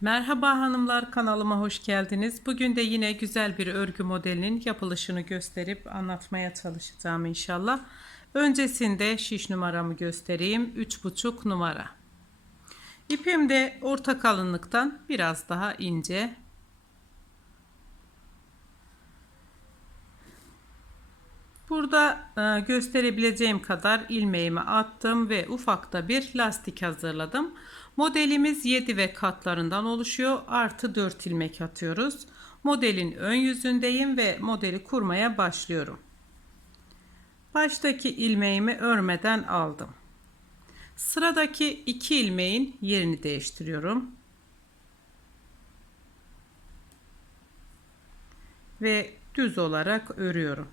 Merhaba hanımlar kanalıma hoş geldiniz. Bugün de yine güzel bir örgü modelinin yapılışını gösterip anlatmaya çalışacağım inşallah. Öncesinde şiş numaramı göstereyim. 3,5 numara. İpim de orta kalınlıktan biraz daha ince. Burada e, gösterebileceğim kadar ilmeğimi attım ve ufakta bir lastik hazırladım. Modelimiz 7 ve katlarından oluşuyor. Artı 4 ilmek atıyoruz. Modelin ön yüzündeyim ve modeli kurmaya başlıyorum. Baştaki ilmeğimi örmeden aldım. Sıradaki iki ilmeğin yerini değiştiriyorum. Ve düz olarak örüyorum.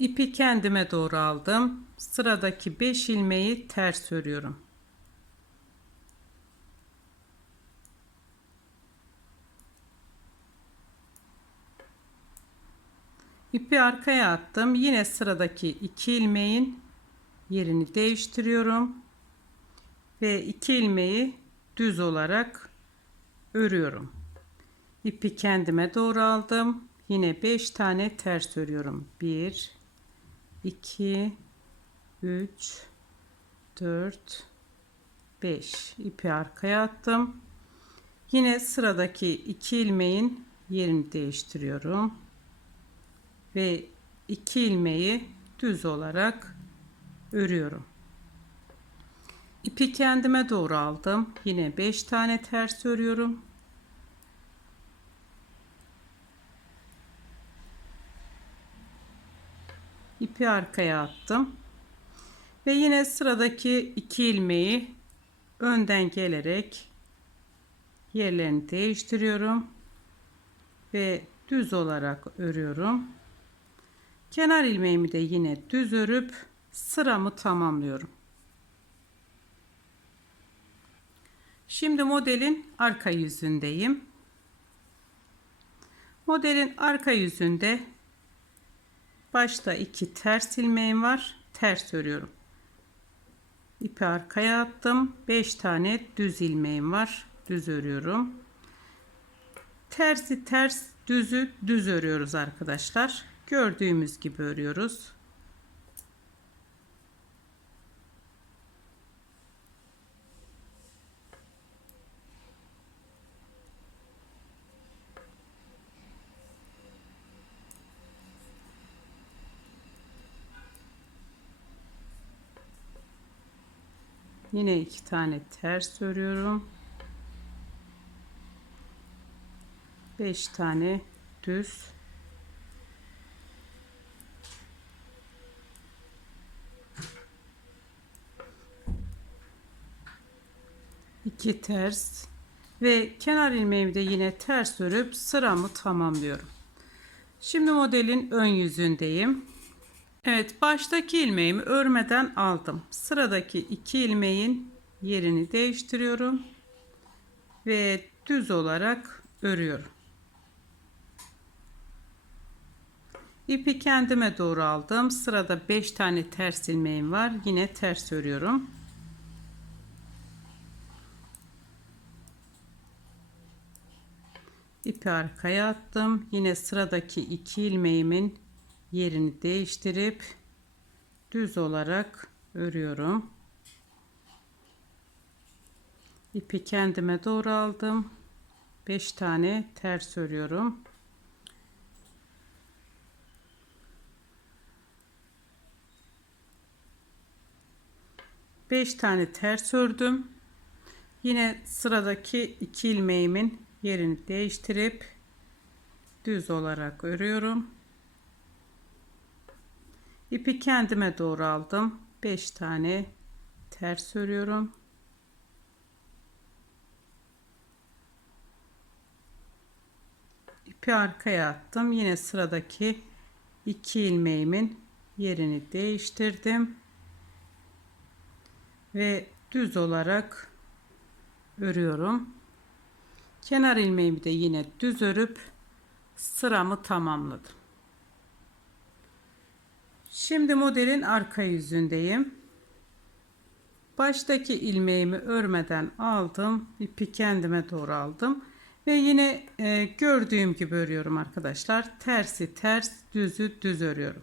İpi kendime doğru aldım. Sıradaki 5 ilmeği ters örüyorum. İpi arkaya attım. Yine sıradaki 2 ilmeğin yerini değiştiriyorum. Ve 2 ilmeği düz olarak örüyorum. İpi kendime doğru aldım. Yine 5 tane ters örüyorum. 1 2 3 4 5 ipi arkaya attım. Yine sıradaki iki ilmeğin yerini değiştiriyorum. Ve iki ilmeği düz olarak örüyorum. İpi kendime doğru aldım. Yine 5 tane ters örüyorum. İpi arkaya attım. Ve yine sıradaki iki ilmeği önden gelerek yerlerini değiştiriyorum. Ve düz olarak örüyorum. Kenar ilmeğimi de yine düz örüp sıramı tamamlıyorum. Şimdi modelin arka yüzündeyim. Modelin arka yüzünde Başta iki ters ilmeğim var. Ters örüyorum. İpi arkaya attım. 5 tane düz ilmeğim var. Düz örüyorum. Tersi ters, düzü düz örüyoruz arkadaşlar. Gördüğümüz gibi örüyoruz. Yine iki tane ters örüyorum. Beş tane düz. iki ters ve kenar ilmeğimi de yine ters örüp sıramı tamamlıyorum. Şimdi modelin ön yüzündeyim. Evet baştaki ilmeğimi örmeden aldım. Sıradaki iki ilmeğin yerini değiştiriyorum. Ve düz olarak örüyorum. İpi kendime doğru aldım. Sırada 5 tane ters ilmeğim var. Yine ters örüyorum. İpi arkaya attım. Yine sıradaki iki ilmeğimin yerini değiştirip düz olarak örüyorum. İpi kendime doğru aldım. 5 tane ters örüyorum. Beş tane ters ördüm. Yine sıradaki iki ilmeğimin yerini değiştirip düz olarak örüyorum. İpi kendime doğru aldım. 5 tane ters örüyorum. İpi arkaya attım. Yine sıradaki iki ilmeğimin yerini değiştirdim. Ve düz olarak örüyorum. Kenar ilmeğimi de yine düz örüp sıramı tamamladım. Şimdi modelin arka yüzündeyim. baştaki ilmeğimi örmeden aldım. ipi kendime doğru aldım. Ve yine e, gördüğüm gibi örüyorum arkadaşlar. Tersi ters, düzü düz örüyorum.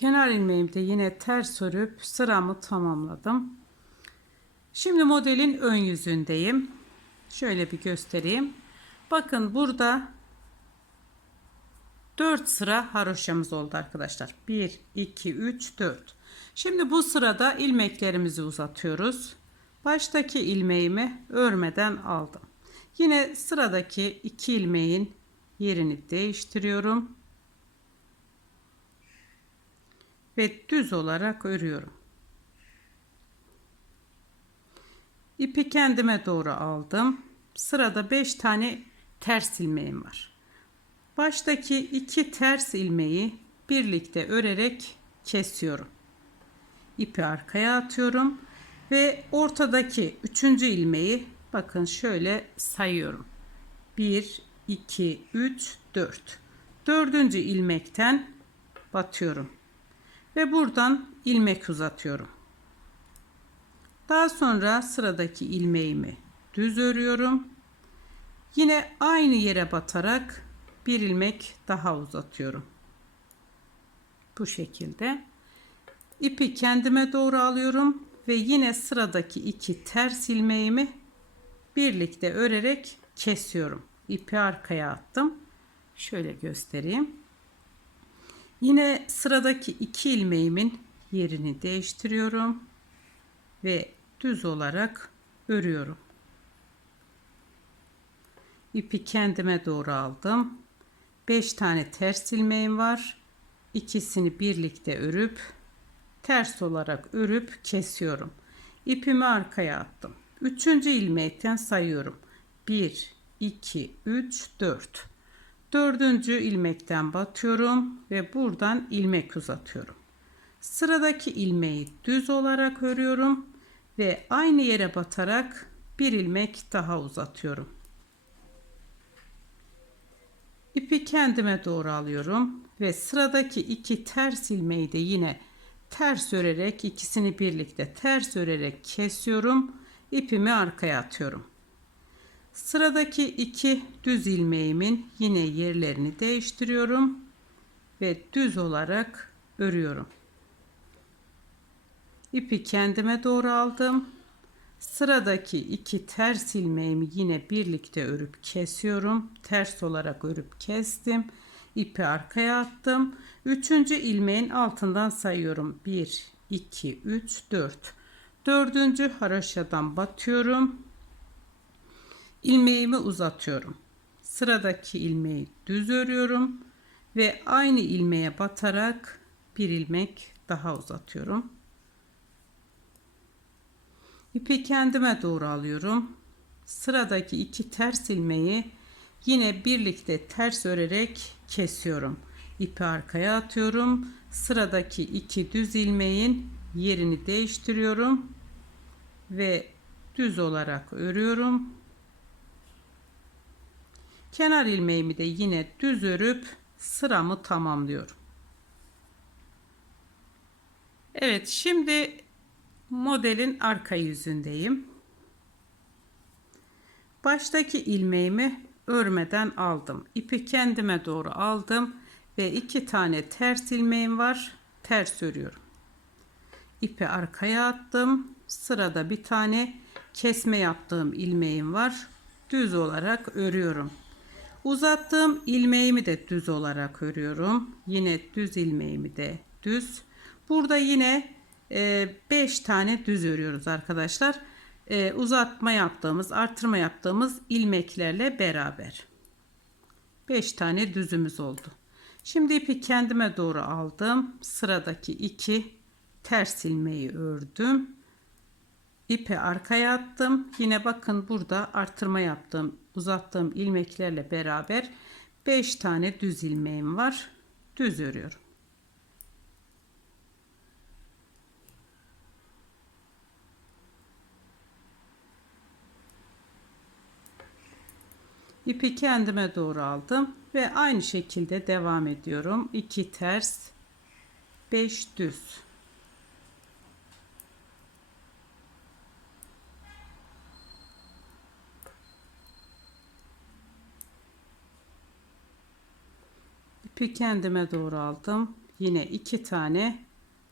Kenar ilmeğimi de yine ters örüp sıramı tamamladım. Şimdi modelin ön yüzündeyim. Şöyle bir göstereyim. Bakın burada 4 sıra haroşamız oldu arkadaşlar. 1, 2, 3, 4. Şimdi bu sırada ilmeklerimizi uzatıyoruz. Baştaki ilmeğimi örmeden aldım. Yine sıradaki iki ilmeğin yerini değiştiriyorum. Ve düz olarak örüyorum. İpi kendime doğru aldım. Sırada 5 tane ters ilmeğim var. Baştaki iki ters ilmeği birlikte örerek kesiyorum. İpi arkaya atıyorum ve ortadaki üçüncü ilmeği bakın şöyle sayıyorum. 1 2 3 4. Dördüncü ilmekten batıyorum ve buradan ilmek uzatıyorum. Daha sonra sıradaki ilmeğimi düz örüyorum. Yine aynı yere batarak bir ilmek daha uzatıyorum. Bu şekilde ipi kendime doğru alıyorum ve yine sıradaki iki ters ilmeğimi birlikte örerek kesiyorum. İpi arkaya attım. Şöyle göstereyim. Yine sıradaki iki ilmeğimin yerini değiştiriyorum ve düz olarak örüyorum. İpi kendime doğru aldım. 5 tane ters ilmeğim var. İkisini birlikte örüp ters olarak örüp kesiyorum. İpimi arkaya attım. Üçüncü ilmekten sayıyorum. 1, 2, 3, 4. Dördüncü ilmekten batıyorum ve buradan ilmek uzatıyorum. Sıradaki ilmeği düz olarak örüyorum ve aynı yere batarak bir ilmek daha uzatıyorum. İpi kendime doğru alıyorum ve sıradaki iki ters ilmeği de yine ters örerek ikisini birlikte ters örerek kesiyorum. İpimi arkaya atıyorum. Sıradaki iki düz ilmeğimin yine yerlerini değiştiriyorum ve düz olarak örüyorum. İpi kendime doğru aldım. Sıradaki iki ters ilmeğimi yine birlikte örüp kesiyorum. Ters olarak örüp kestim. İpi arkaya attım. Üçüncü ilmeğin altından sayıyorum. 1, 2, 3, 4. Dördüncü haroşadan batıyorum ilmeğimi uzatıyorum. Sıradaki ilmeği düz örüyorum ve aynı ilmeğe batarak bir ilmek daha uzatıyorum. İpi kendime doğru alıyorum. Sıradaki iki ters ilmeği yine birlikte ters örerek kesiyorum. İpi arkaya atıyorum. Sıradaki iki düz ilmeğin yerini değiştiriyorum ve düz olarak örüyorum. Kenar ilmeğimi de yine düz örüp sıramı tamamlıyorum. Evet şimdi modelin arka yüzündeyim. Baştaki ilmeğimi örmeden aldım. İpi kendime doğru aldım ve iki tane ters ilmeğim var. Ters örüyorum. İpi arkaya attım. Sırada bir tane kesme yaptığım ilmeğim var. Düz olarak örüyorum. Uzattığım ilmeğimi de düz olarak örüyorum. Yine düz ilmeğimi de düz. Burada yine 5 e, tane düz örüyoruz arkadaşlar. e, uzatma yaptığımız, artırma yaptığımız ilmeklerle beraber. 5 tane düzümüz oldu. Şimdi ipi kendime doğru aldım. Sıradaki 2 ters ilmeği ördüm. İpi arkaya attım. Yine bakın burada artırma yaptığım, uzattığım ilmeklerle beraber 5 tane düz ilmeğim var. Düz örüyorum. İpi kendime doğru aldım ve aynı şekilde devam ediyorum. 2 ters, 5 düz. İpi kendime doğru aldım. Yine iki tane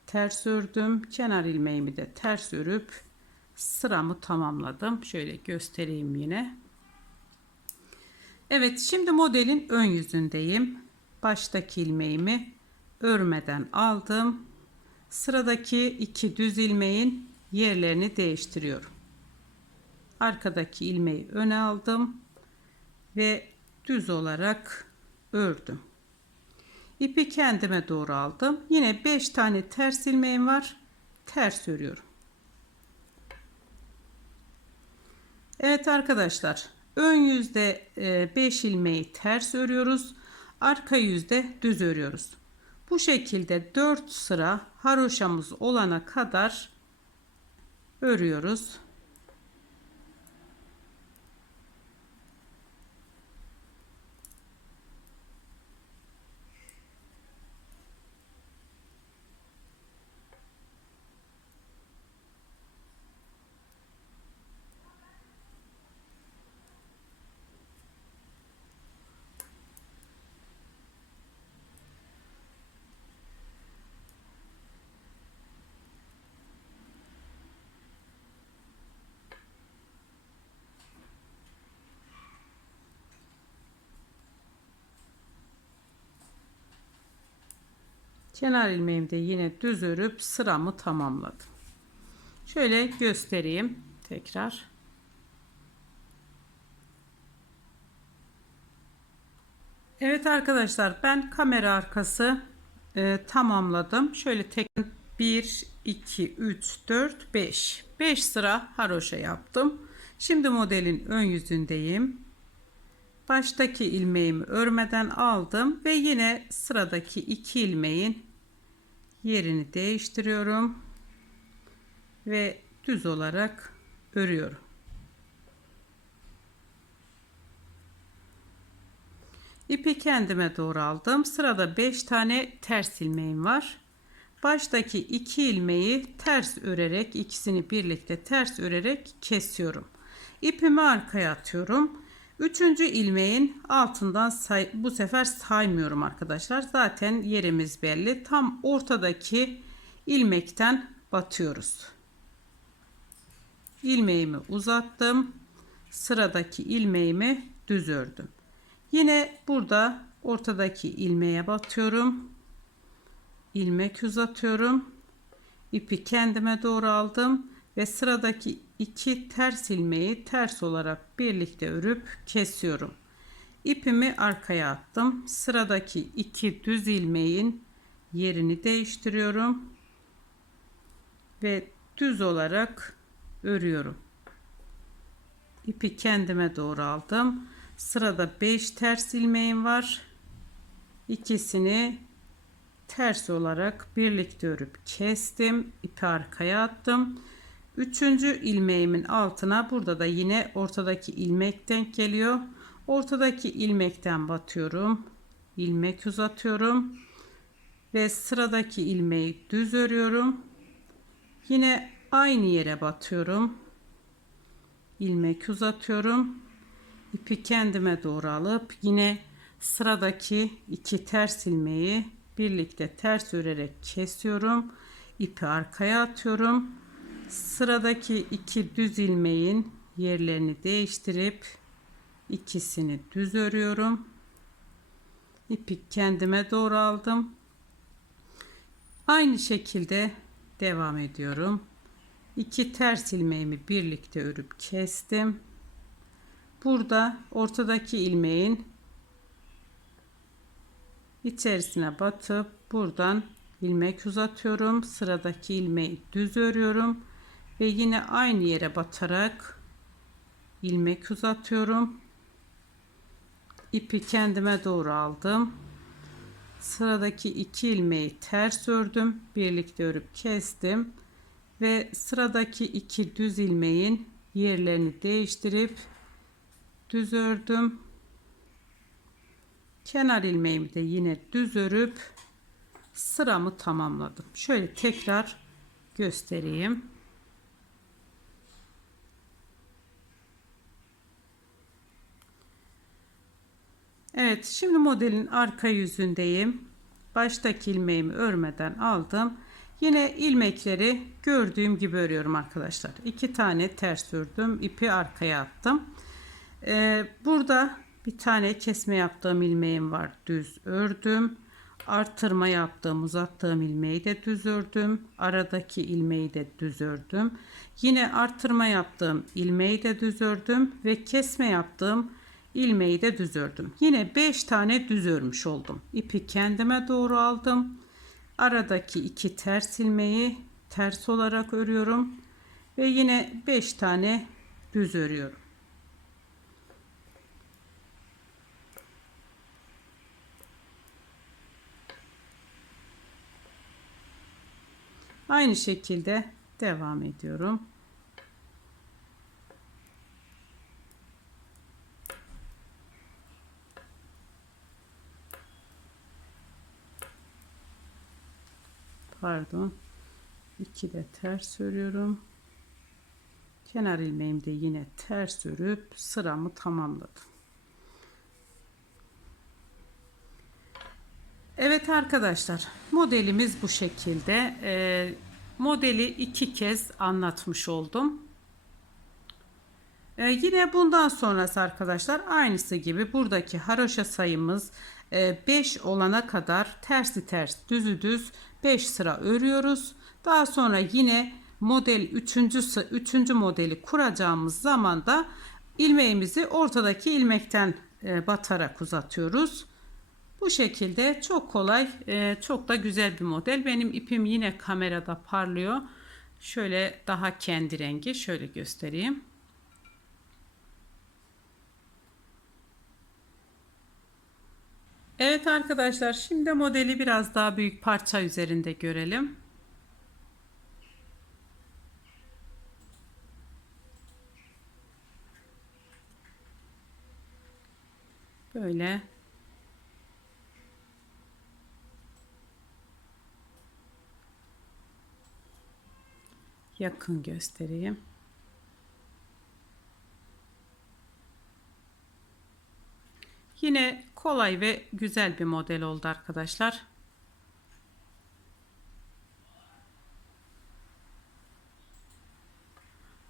ters ördüm. Kenar ilmeğimi de ters örüp sıramı tamamladım. Şöyle göstereyim yine. Evet şimdi modelin ön yüzündeyim. Baştaki ilmeğimi örmeden aldım. Sıradaki iki düz ilmeğin yerlerini değiştiriyorum. Arkadaki ilmeği öne aldım ve düz olarak ördüm. İpi kendime doğru aldım. Yine 5 tane ters ilmeğim var. Ters örüyorum. Evet arkadaşlar. Ön yüzde 5 ilmeği ters örüyoruz. Arka yüzde düz örüyoruz. Bu şekilde 4 sıra haroşamız olana kadar örüyoruz. Kenar ilmeğimi de yine düz örüp sıramı tamamladım. Şöyle göstereyim tekrar. Evet arkadaşlar ben kamera arkası e, tamamladım. Şöyle tek 1 2 3 4 5 5 sıra haroşa yaptım. Şimdi modelin ön yüzündeyim. Baştaki ilmeğimi örmeden aldım ve yine sıradaki iki ilmeğin yerini değiştiriyorum ve düz olarak örüyorum. İpi kendime doğru aldım. Sırada 5 tane ters ilmeğim var. Baştaki iki ilmeği ters örerek ikisini birlikte ters örerek kesiyorum. İpimi arkaya atıyorum. Üçüncü ilmeğin altından say bu sefer saymıyorum arkadaşlar. Zaten yerimiz belli. Tam ortadaki ilmekten batıyoruz. İlmeğimi uzattım. Sıradaki ilmeğimi düz ördüm. Yine burada ortadaki ilmeğe batıyorum. ilmek uzatıyorum. İpi kendime doğru aldım ve sıradaki iki ters ilmeği ters olarak birlikte örüp kesiyorum. İpimi arkaya attım. Sıradaki iki düz ilmeğin yerini değiştiriyorum ve düz olarak örüyorum. İpi kendime doğru aldım. Sırada 5 ters ilmeğim var. İkisini ters olarak birlikte örüp kestim. İpi arkaya attım. Üçüncü ilmeğimin altına burada da yine ortadaki ilmek denk geliyor. Ortadaki ilmekten batıyorum. ilmek uzatıyorum. Ve sıradaki ilmeği düz örüyorum. Yine aynı yere batıyorum. ilmek uzatıyorum. İpi kendime doğru alıp yine sıradaki iki ters ilmeği birlikte ters örerek kesiyorum. İpi arkaya atıyorum sıradaki iki düz ilmeğin yerlerini değiştirip ikisini düz örüyorum. İpi kendime doğru aldım. Aynı şekilde devam ediyorum. iki ters ilmeğimi birlikte örüp kestim. Burada ortadaki ilmeğin içerisine batıp buradan ilmek uzatıyorum. Sıradaki ilmeği düz örüyorum ve yine aynı yere batarak ilmek uzatıyorum. İpi kendime doğru aldım. Sıradaki iki ilmeği ters ördüm. Birlikte örüp kestim ve sıradaki iki düz ilmeğin yerlerini değiştirip düz ördüm. Kenar ilmeğimi de yine düz örüp sıramı tamamladım. Şöyle tekrar göstereyim. Evet, şimdi modelin arka yüzündeyim. Baştaki ilmeğimi örmeden aldım. Yine ilmekleri gördüğüm gibi örüyorum arkadaşlar. İki tane ters ördüm. ipi arkaya attım. Ee, burada bir tane kesme yaptığım ilmeğim var. Düz ördüm. Artırma yaptığım, uzattığım ilmeği de düz ördüm. Aradaki ilmeği de düz ördüm. Yine artırma yaptığım ilmeği de düz ördüm ve kesme yaptığım ilmeği de düz ördüm. Yine 5 tane düz örmüş oldum. İpi kendime doğru aldım. Aradaki iki ters ilmeği ters olarak örüyorum ve yine 5 tane düz örüyorum. Aynı şekilde devam ediyorum. Pardon. İki de ters örüyorum. Kenar ilmeğimi de yine ters örüp sıramı tamamladım. Evet arkadaşlar modelimiz bu şekilde. Ee, modeli iki kez anlatmış oldum. Ee, yine bundan sonrası arkadaşlar aynısı gibi buradaki haroşa sayımız 5 e, olana kadar tersi ters düzü düz 5 sıra örüyoruz. Daha sonra yine model 3. 3. modeli kuracağımız zaman da ilmeğimizi ortadaki ilmekten e, batarak uzatıyoruz. Bu şekilde çok kolay, e, çok da güzel bir model. Benim ipim yine kamerada parlıyor. Şöyle daha kendi rengi. Şöyle göstereyim. Evet arkadaşlar şimdi modeli biraz daha büyük parça üzerinde görelim. Böyle yakın göstereyim. Yine kolay ve güzel bir model oldu arkadaşlar.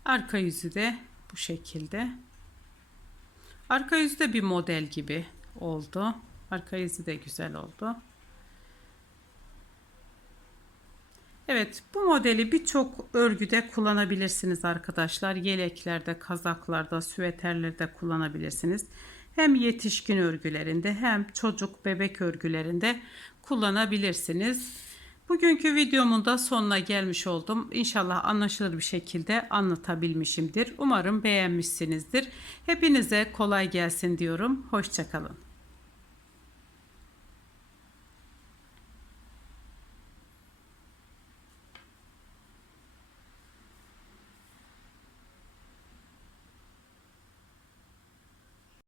Arka yüzü de bu şekilde. Arka yüzü de bir model gibi oldu. Arka yüzü de güzel oldu. Evet bu modeli birçok örgüde kullanabilirsiniz arkadaşlar. Yeleklerde, kazaklarda, süveterlerde kullanabilirsiniz. Hem yetişkin örgülerinde hem çocuk bebek örgülerinde kullanabilirsiniz. Bugünkü videomun da sonuna gelmiş oldum. İnşallah anlaşılır bir şekilde anlatabilmişimdir. Umarım beğenmişsinizdir. Hepinize kolay gelsin diyorum. Hoşçakalın.